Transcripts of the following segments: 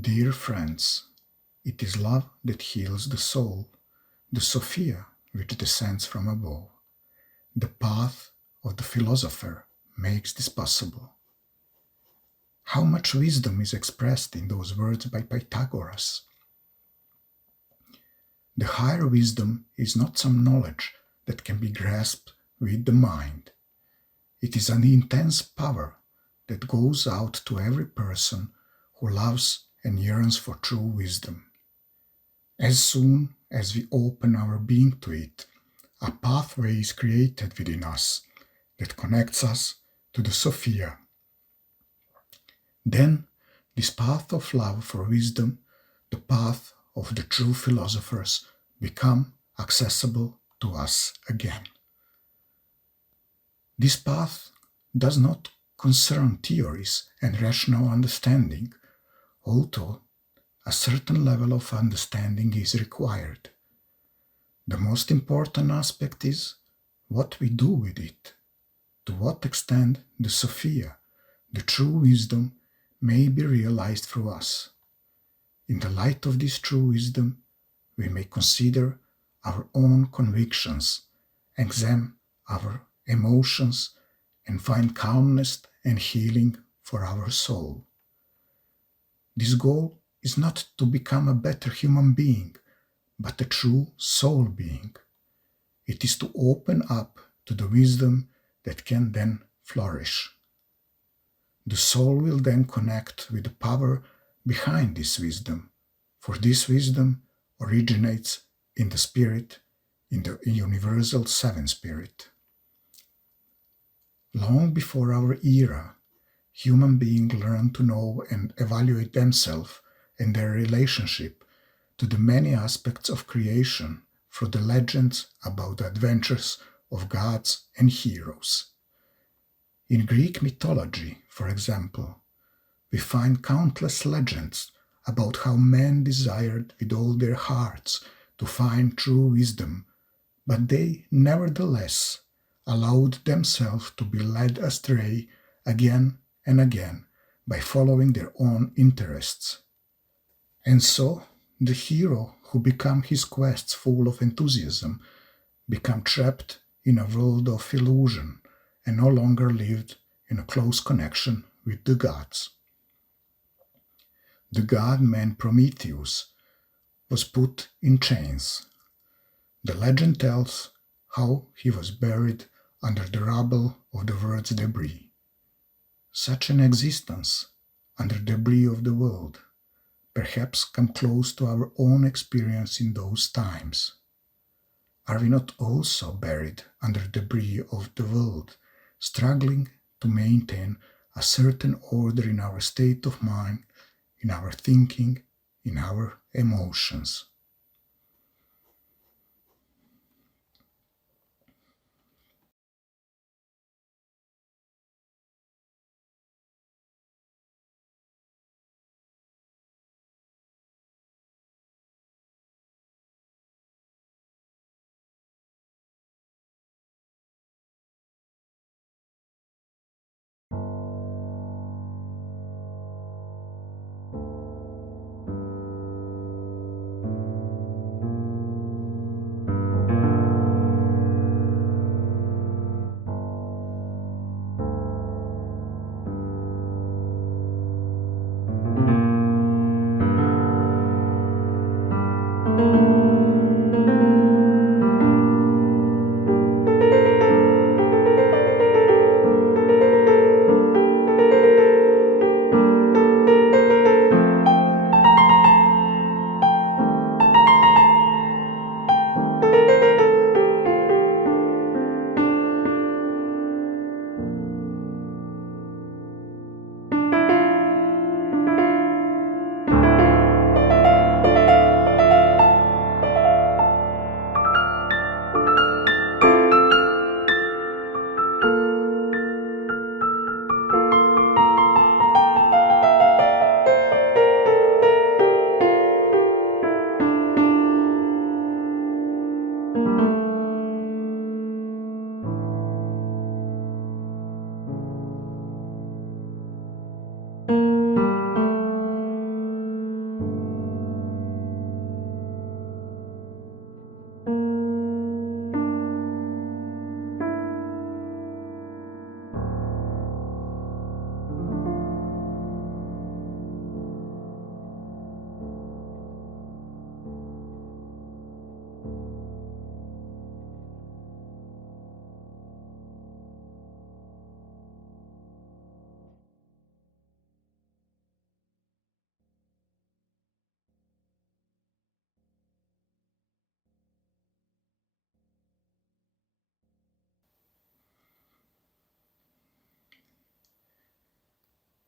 Dear friends, it is love that heals the soul, the Sophia which descends from above. The path of the philosopher makes this possible. How much wisdom is expressed in those words by Pythagoras? The higher wisdom is not some knowledge that can be grasped with the mind. It is an intense power that goes out to every person who loves and yearns for true wisdom. As soon as we open our being to it, a pathway is created within us that connects us to the Sophia. Then, this path of love for wisdom, the path of the true philosophers, become accessible to us again. This path does not concern theories and rational understanding, although a certain level of understanding is required. The most important aspect is what we do with it, to what extent the Sophia, the true wisdom, may be realized through us. In the light of this true wisdom, we may consider our own convictions, examine our emotions, and find calmness and healing for our soul. This goal is not to become a better human being, but a true soul being. It is to open up to the wisdom that can then flourish. The soul will then connect with the power behind this wisdom, for this wisdom originates in the Spirit, in the universal Seven Spirit. Long before our era, human beings learned to know and evaluate themselves and their relationship to the many aspects of creation through the legends about the adventures of gods and heroes. In Greek mythology, for example, we find countless legends about how men desired with all their hearts to find true wisdom, but they nevertheless allowed themselves to be led astray again and again by following their own interests. And so, the hero who becomes his quests full of enthusiasm become trapped in a world of illusion and no longer lived in a close connection with the gods. The god-man Prometheus was put in chains. The legend tells how he was buried under the rubble of the world's debris. Such an existence, under the debris of the world, perhaps come close to our own experience in those times. Are we not also buried under the debris of the world, struggling to maintain a certain order in our state of mind, in our thinking, in our emotions?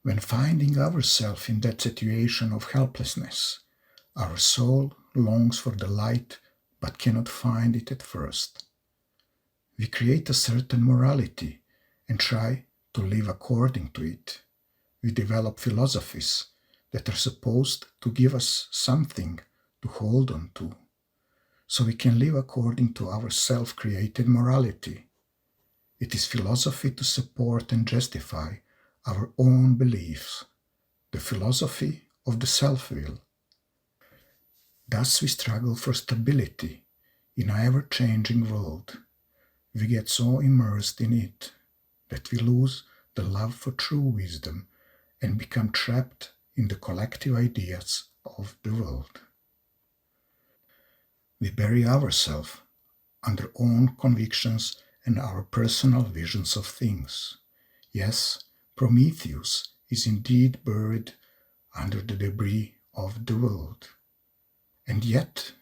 When finding ourselves in that situation of helplessness, our soul longs for the light but cannot find it at first. We create a certain morality and try to live according to it. We develop philosophies that are supposed to give us something to hold on to, so we can live according to our self-created morality. It is philosophy to support and justify our own beliefs, the philosophy of the self-will. Thus we struggle for stability in an ever-changing world. We get so immersed in it that we lose the love for true wisdom and become trapped in the collective ideas of the world. We bury ourselves under own convictions and our personal visions of things. Yes, Prometheus is indeed buried under the debris of the world. And yet,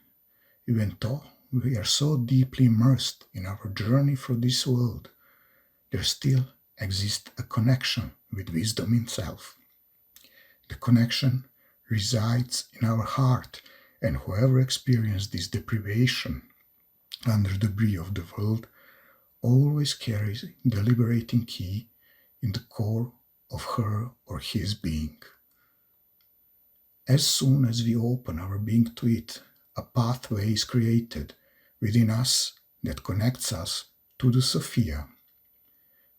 even though we are so deeply immersed in our journey through this world, there still exists a connection with wisdom itself. The connection resides in our heart, and whoever experienced this deprivation under the debris of the world always carries the liberating key in the core of her or his being. As soon as we open our being to it, a pathway is created within us that connects us to the Sophia.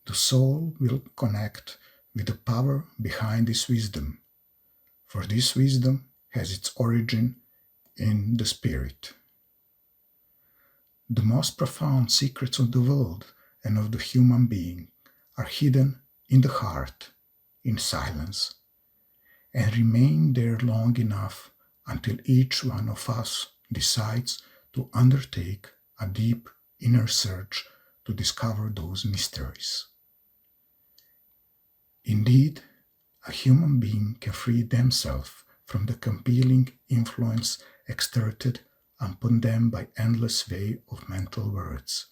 The soul will connect with the power behind this wisdom, for this wisdom has its origin in the spirit. The most profound secrets of the world and of the human being are hidden in the heart, in silence, and remain there long enough until each one of us decides to undertake a deep inner search to discover those mysteries. Indeed, a human being can free themselves from the compelling influence exerted upon them by endless way of mental words.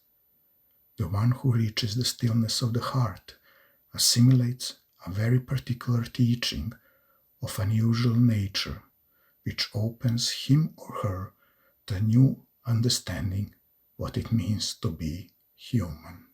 The one who reaches the stillness of the heart assimilates a very particular teaching of unusual nature, which opens him or her to a new understanding what it means to be human.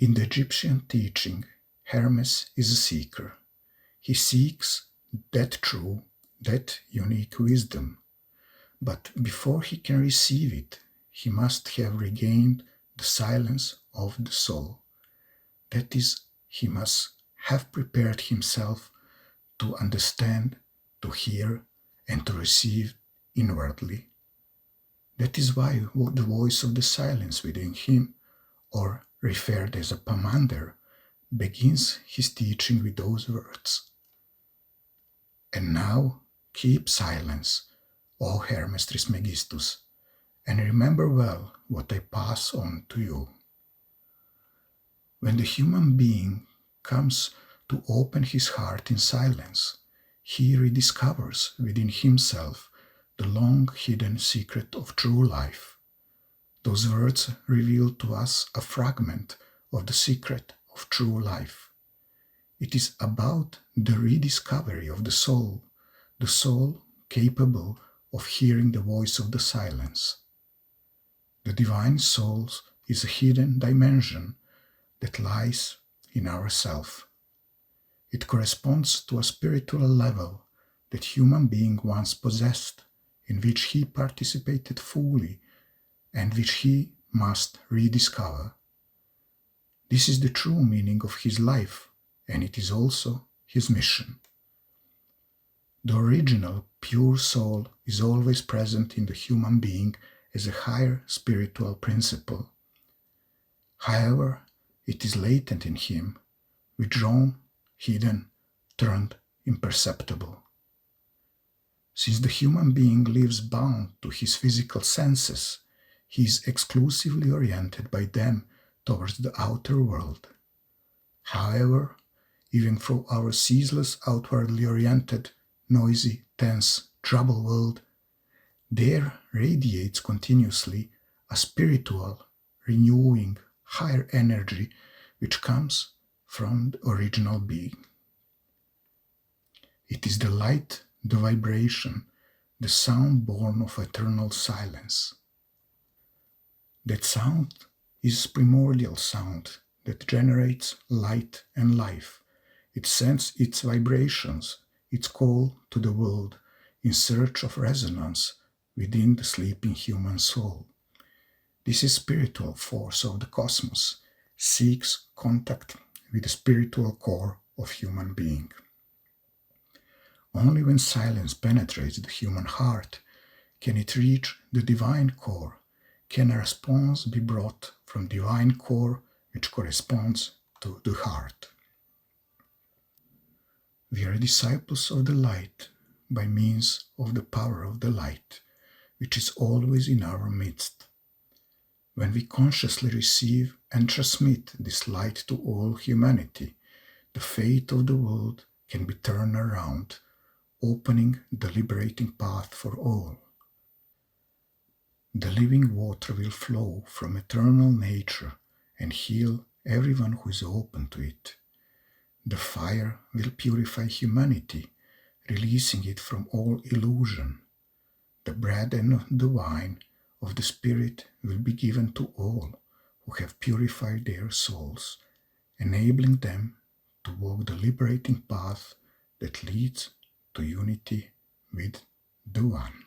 In the Egyptian teaching, Hermes is a seeker. He seeks that true, that unique wisdom. But before he can receive it, he must have regained the silence of the soul. That is, he must have prepared himself to understand, to hear, and to receive inwardly. That is why the voice of the silence within him, or referred as a pomander, begins his teaching with those words. And now keep silence, O Hermes Trismegistus, and remember well what I pass on to you. When the human being comes to open his heart in silence, he rediscovers within himself the long-hidden secret of true life. Those words reveal to us a fragment of the secret of true life. It is about the rediscovery of the soul capable of hearing the voice of the silence. The divine soul is a hidden dimension that lies in ourself. It corresponds to a spiritual level that human being once possessed, in which he participated fully and which he must rediscover. This is the true meaning of his life, and it is also his mission. The original, pure soul is always present in the human being as a higher spiritual principle. However, it is latent in him, withdrawn, hidden, turned imperceptible. Since the human being lives bound to his physical senses, he is exclusively oriented by them towards the outer world. However, even from our ceaseless outwardly oriented, noisy, tense, troubled world, there radiates continuously a spiritual, renewing, higher energy which comes from the original being. It is the light, the vibration, the sound born of eternal silence. That sound is primordial sound that generates light and life. It sends its vibrations, its call to the world in search of resonance within the sleeping human soul. This is spiritual force of the cosmos, seeks contact with the spiritual core of human being. Only when silence penetrates the human heart can it reach the divine core, can a response be brought from divine core which corresponds to the heart. We are disciples of the light by means of the power of the light, which is always in our midst. When we consciously receive and transmit this light to all humanity, the fate of the world can be turned around, opening the liberating path for all. The living water will flow from eternal nature and heal everyone who is open to it. The fire will purify humanity, releasing it from all illusion. The bread and the wine of the Spirit will be given to all who have purified their souls, enabling them to walk the liberating path that leads to unity with the One.